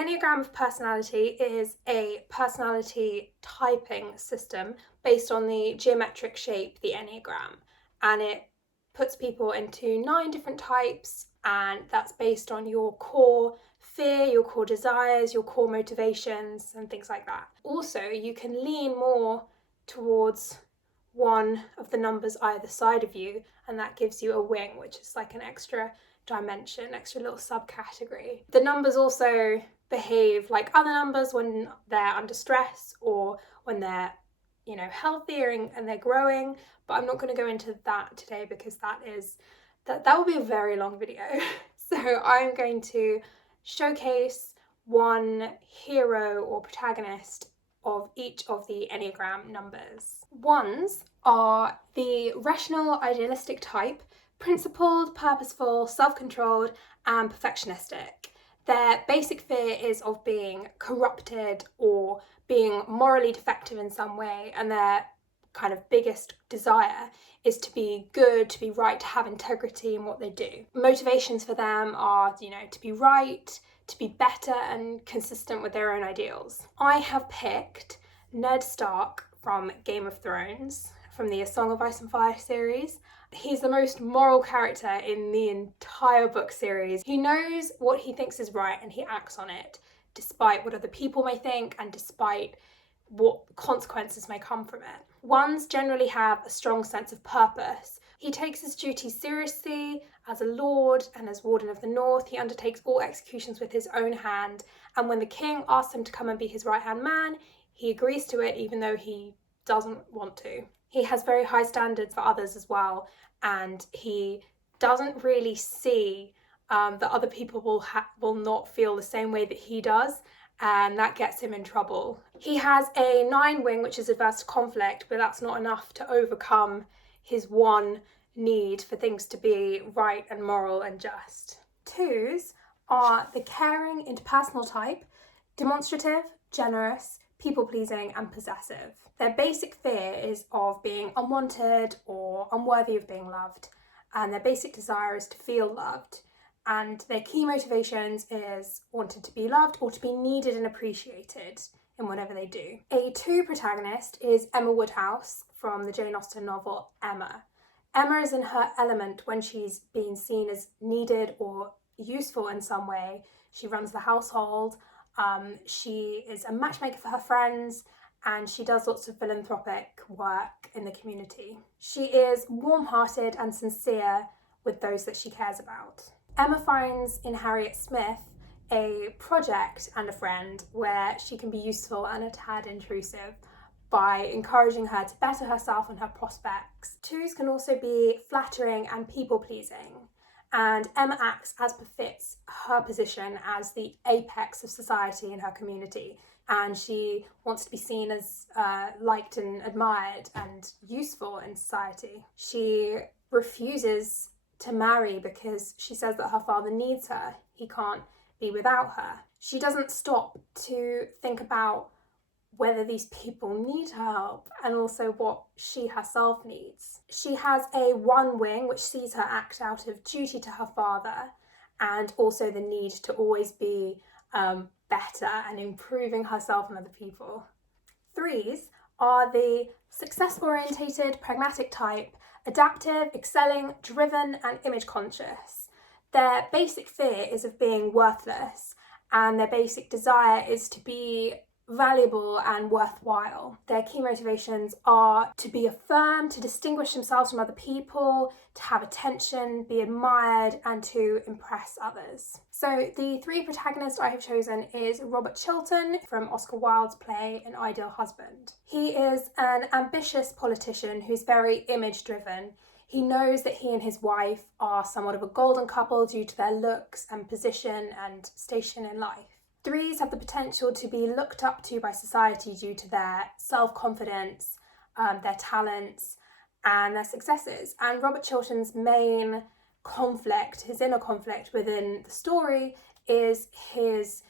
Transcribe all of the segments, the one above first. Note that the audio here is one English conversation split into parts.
Enneagram of Personality is a personality typing system based on the geometric shape, the Enneagram, and it puts people into 9 different types, and that's based on your core fear, your core desires, your core motivations, and things like that. Also, you can lean more towards one of the numbers either side of you, and that gives you a wing, which is like an extra dimension, extra little subcategory. The numbers also behave like other numbers when they're under stress or when they're, healthier and they're growing, but I'm not going to go into that today because that will be a very long video. So I'm going to showcase one hero or protagonist of each of the Enneagram numbers. Ones are the rational idealistic type, principled, purposeful, self-controlled, and perfectionistic. Their basic fear is of being corrupted or being morally defective in some way, and their kind of biggest desire is to be good, to be right, to have integrity in what they do. Motivations for them are, to be right, to be better and consistent with their own ideals. I have picked Ned Stark from Game of Thrones, from the A Song of Ice and Fire series. He's the most moral character in the entire book series. He knows what he thinks is right and he acts on it, despite what other people may think and despite what consequences may come from it. Ones generally have a strong sense of purpose. He takes his duties seriously. As a lord and as Warden of the North, he undertakes all executions with his own hand, and when the king asks him to come and be his right-hand man, he agrees to it even though he doesn't want to. He has very high standards for others as well, and he doesn't really see that other people will not feel the same way that he does, and that gets him in trouble. He has a 9 wing, which is adverse to conflict, but that's not enough to overcome his one need for things to be right and moral and just. 2s are the caring interpersonal type, demonstrative, generous, people-pleasing, and possessive. Their basic fear is of being unwanted or unworthy of being loved, and their basic desire is to feel loved. And their key motivations is wanting to be loved or to be needed and appreciated in whatever they do. A 2 protagonist is Emma Woodhouse from the Jane Austen novel Emma. Emma is in her element when she's being seen as needed or useful in some way. She runs the household, she is a matchmaker for her friends, and she does lots of philanthropic work in the community. She is warm-hearted and sincere with those that she cares about. Emma finds in Harriet Smith a project and a friend where she can be useful and a tad intrusive by encouraging her to better herself and her prospects. 2s can also be flattering and people-pleasing, and Emma acts as befits her position as the apex of society in her community, and she wants to be seen as liked and admired and useful in society. She refuses to marry because she says that her father needs her. He can't be without her. She doesn't stop to think about whether these people need her help and also what she herself needs. She has a 1 wing which sees her act out of duty to her father and also the need to always be better and improving herself and other people. 3s are the success-orientated, pragmatic type, adaptive, excelling, driven, and image conscious. Their basic fear is of being worthless, and their basic desire is to be valuable and worthwhile. Their key motivations are to be affirmed, to distinguish themselves from other people, to have attention, be admired, and to impress others. So the 3 protagonists I have chosen is Robert Chilton from Oscar Wilde's play An Ideal Husband. He is an ambitious politician who's very image-driven. He knows that he and his wife are somewhat of a golden couple due to their looks and position and station in life. 3s have the potential to be looked up to by society due to their self-confidence, their talents, and their successes. And Robert Chilton's main conflict, his inner conflict within the story, is his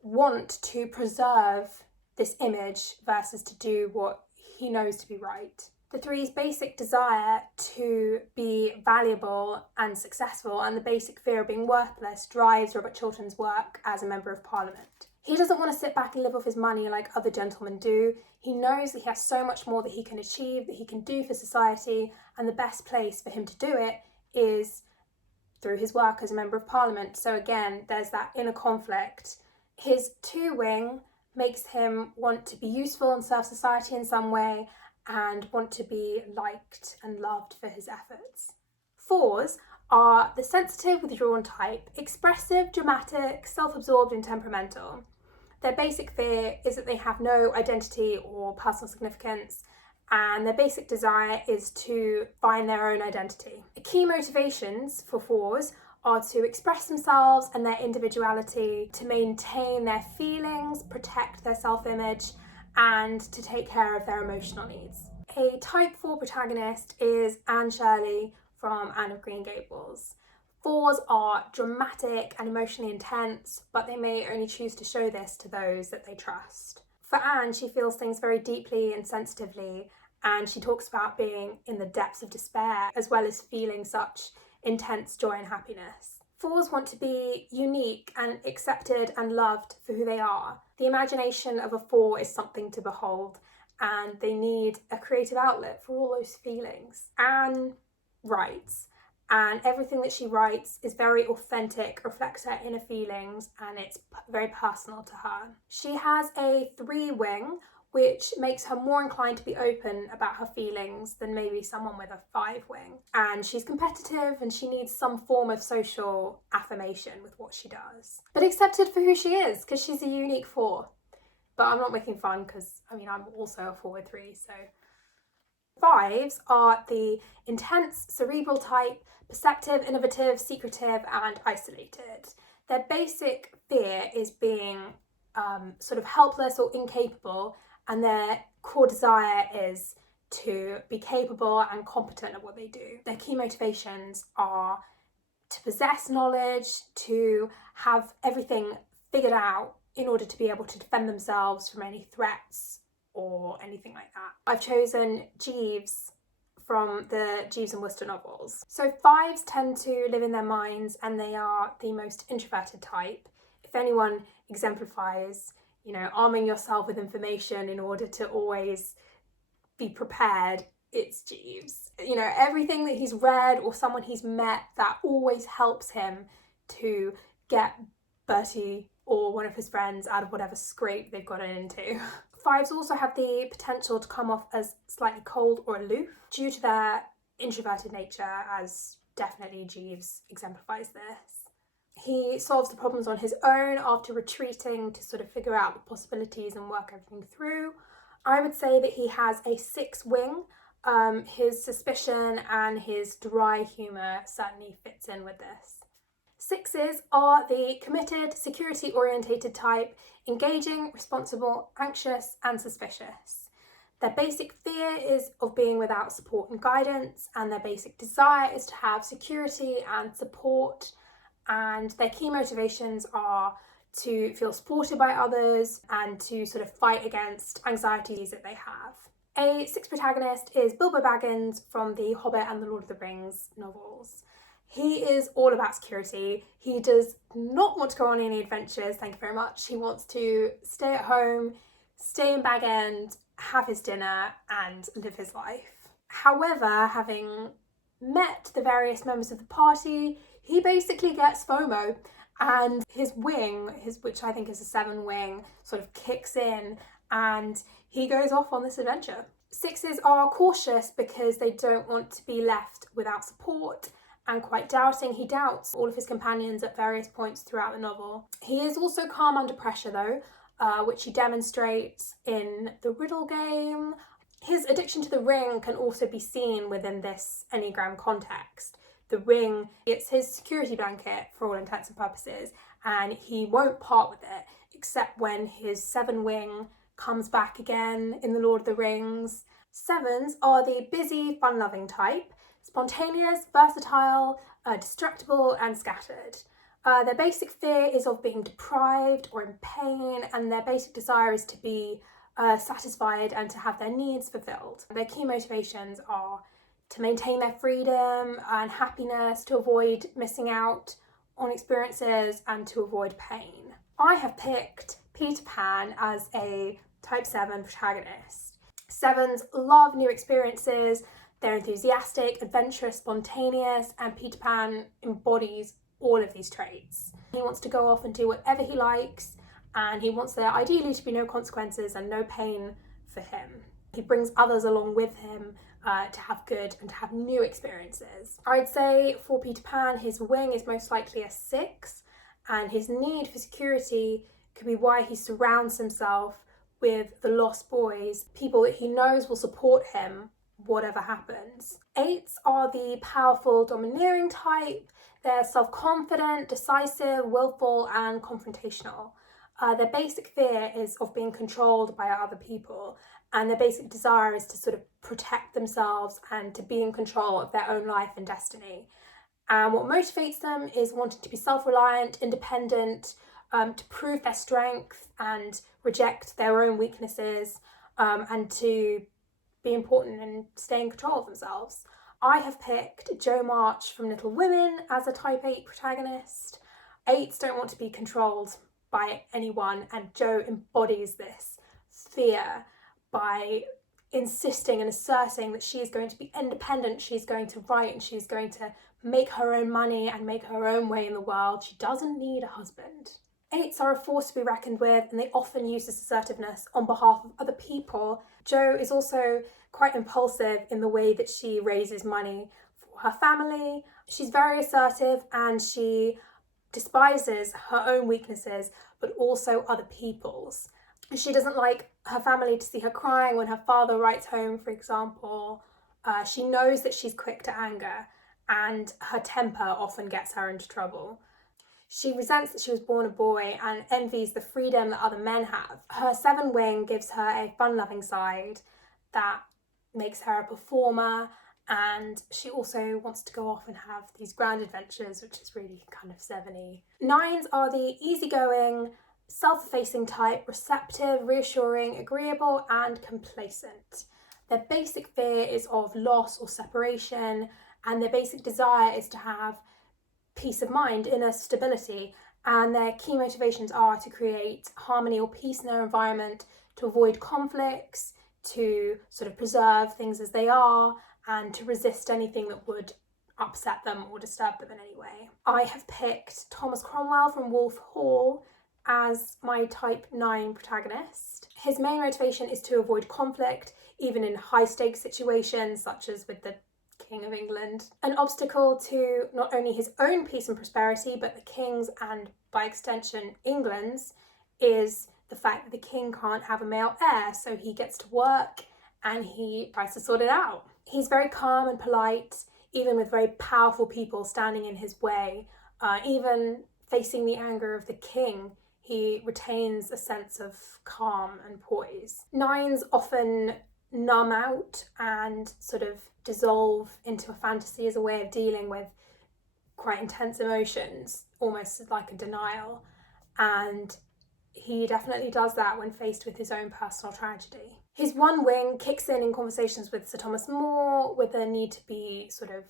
want to preserve this image versus to do what he knows to be right. The 3's basic desire to be valuable and successful and the basic fear of being worthless drives Robert Chilton's work as a Member of Parliament. He doesn't want to sit back and live off his money like other gentlemen do. He knows that he has so much more that he can achieve, that he can do for society, and the best place for him to do it is through his work as a Member of Parliament. So again, there's that inner conflict. His 2 wing makes him want to be useful and serve society in some way and want to be liked and loved for his efforts. 4s are the sensitive withdrawn type, expressive, dramatic, self-absorbed and temperamental. Their basic fear is that they have no identity or personal significance, and their basic desire is to find their own identity. The key motivations for 4s are to express themselves and their individuality, to maintain their feelings, protect their self-image, and to take care of their emotional needs. A type 4 protagonist is Anne Shirley from Anne of Green Gables. 4s are dramatic and emotionally intense, but they may only choose to show this to those that they trust. For Anne, she feels things very deeply and sensitively, and she talks about being in the depths of despair as well as feeling such intense joy and happiness. 4s want to be unique and accepted and loved for who they are. The imagination of a 4 is something to behold, and they need a creative outlet for all those feelings. Anne writes, and everything that she writes is very authentic, reflects her inner feelings, and it's very personal to her. She has a 3 wing, which makes her more inclined to be open about her feelings than maybe someone with a 5 wing. And she's competitive and she needs some form of social affirmation with what she does. But accepted for who she is, because she's a unique 4. But I'm not making fun because, I'm also a 4 with 3, so. 5s are the intense, cerebral type, perceptive, innovative, secretive, and isolated. Their basic fear is being sort of helpless or incapable, and their core desire is to be capable and competent at what they do. Their key motivations are to possess knowledge, to have everything figured out in order to be able to defend themselves from any threats or anything like that. I've chosen Jeeves from the Jeeves and Wooster novels. So 5s tend to live in their minds, and they are the most introverted type. If anyone exemplifies, arming yourself with information in order to always be prepared, it's Jeeves. Everything that he's read or someone he's met, that always helps him to get Bertie or one of his friends out of whatever scrape they've gotten into. 5s also have the potential to come off as slightly cold or aloof due to their introverted nature, as definitely Jeeves exemplifies this. He solves the problems on his own after retreating to sort of figure out the possibilities and work everything through. I would say that he has a 6 wing. His suspicion and his dry humour certainly fits in with this. 6s are the committed, security-orientated type, engaging, responsible, anxious, and suspicious. Their basic fear is of being without support and guidance, and their basic desire is to have security and support, and their key motivations are to feel supported by others and to sort of fight against anxieties that they have. A 6 protagonist is Bilbo Baggins from the Hobbit and the Lord of the Rings novels. He is all about security. He does not want to go on any adventures, thank you very much. He wants to stay at home, stay in Bag End, have his dinner, and live his life. However, having met the various members of the party, he basically gets FOMO, and his wing, which I think is a 7 wing, sort of kicks in, and he goes off on this adventure. 6s are cautious because they don't want to be left without support, and quite doubting. He doubts all of his companions at various points throughout the novel. He is also calm under pressure though, which he demonstrates in the riddle game. His addiction to the ring can also be seen within this enneagram context. The ring, it's his security blanket for all intents and purposes, and he won't part with it except when his 7 wing comes back again in the Lord of the Rings. 7s are the busy, fun-loving type. Spontaneous, versatile, distractible, and scattered. Their basic fear is of being deprived or in pain, and their basic desire is to be satisfied and to have their needs fulfilled. Their key motivations are to maintain their freedom and happiness, to avoid missing out on experiences, and to avoid pain. I have picked Peter Pan as a type 7 protagonist. 7s love new experiences, they're enthusiastic, adventurous, spontaneous, and Peter Pan embodies all of these traits. He wants to go off and do whatever he likes, and he wants there ideally to be no consequences and no pain for him. He brings others along with him to have good and to have new experiences. I'd say for Peter Pan, his wing is most likely a 6, and his need for security could be why he surrounds himself with the lost boys, people that he knows will support him whatever happens. 8s are the powerful, domineering type. They're self-confident, decisive, willful, and confrontational. Their basic fear is of being controlled by other people, and their basic desire is to sort of protect themselves and to be in control of their own life and destiny. And what motivates them is wanting to be self-reliant, independent, to prove their strength and reject their own weaknesses, and to be important and stay in control of themselves. I have picked Jo March from Little Women as a type 8 protagonist. 8s don't want to be controlled by anyone, and Jo embodies this fear by insisting and asserting that she is going to be independent, she's going to write, and she's going to make her own money and make her own way in the world. She doesn't need a husband. 8s are a force to be reckoned with, and they often use this assertiveness on behalf of other people. Jo is also quite impulsive in the way that she raises money for her family. She's very assertive, and she despises her own weaknesses, but also other people's. She doesn't like her family to see her crying when her father writes home, for example. She knows that she's quick to anger, and her temper often gets her into trouble. She resents that she was born a boy and envies the freedom that other men have. Her 7 wing gives her a fun-loving side that makes her a performer, and she also wants to go off and have these grand adventures, which is really kind of 7-y. 9s are the easygoing, self-effacing type, receptive, reassuring, agreeable, and complacent. Their basic fear is of loss or separation, and their basic desire is to have peace of mind, inner stability, and their key motivations are to create harmony or peace in their environment, to avoid conflicts, to sort of preserve things as they are, and to resist anything that would upset them or disturb them in any way. I have picked Thomas Cromwell from Wolf Hall as my type 9 protagonist. His main motivation is to avoid conflict, even in high stakes situations such as with the King of England. An obstacle to not only his own peace and prosperity, but the King's and, by extension, England's, is the fact that the King can't have a male heir, so he gets to work and he tries to sort it out. He's very calm and polite, even with very powerful people standing in his way. Even facing the anger of the King, he retains a sense of calm and poise. 9s often numb out and sort of dissolve into a fantasy as a way of dealing with quite intense emotions, almost like a denial. And he definitely does that when faced with his own personal tragedy. His 1 wing kicks in conversations with Sir Thomas More, with the need to be sort of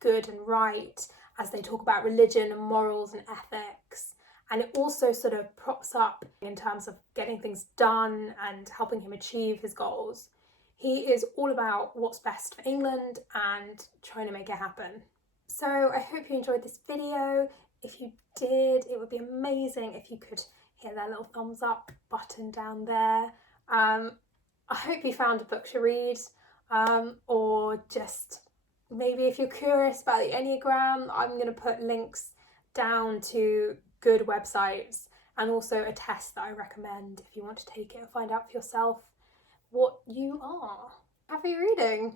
good and right as they talk about religion and morals and ethics. And it also sort of props up in terms of getting things done and helping him achieve his goals. He is all about what's best for England and trying to make it happen. So I hope you enjoyed this video. If you did, it would be amazing if you could hit that little thumbs up button down there. I hope you found a book to read, or just maybe if you're curious about the Enneagram, I'm going to put links down to good websites and also a test that I recommend if you want to take it and find out for yourself what you are. Happy reading!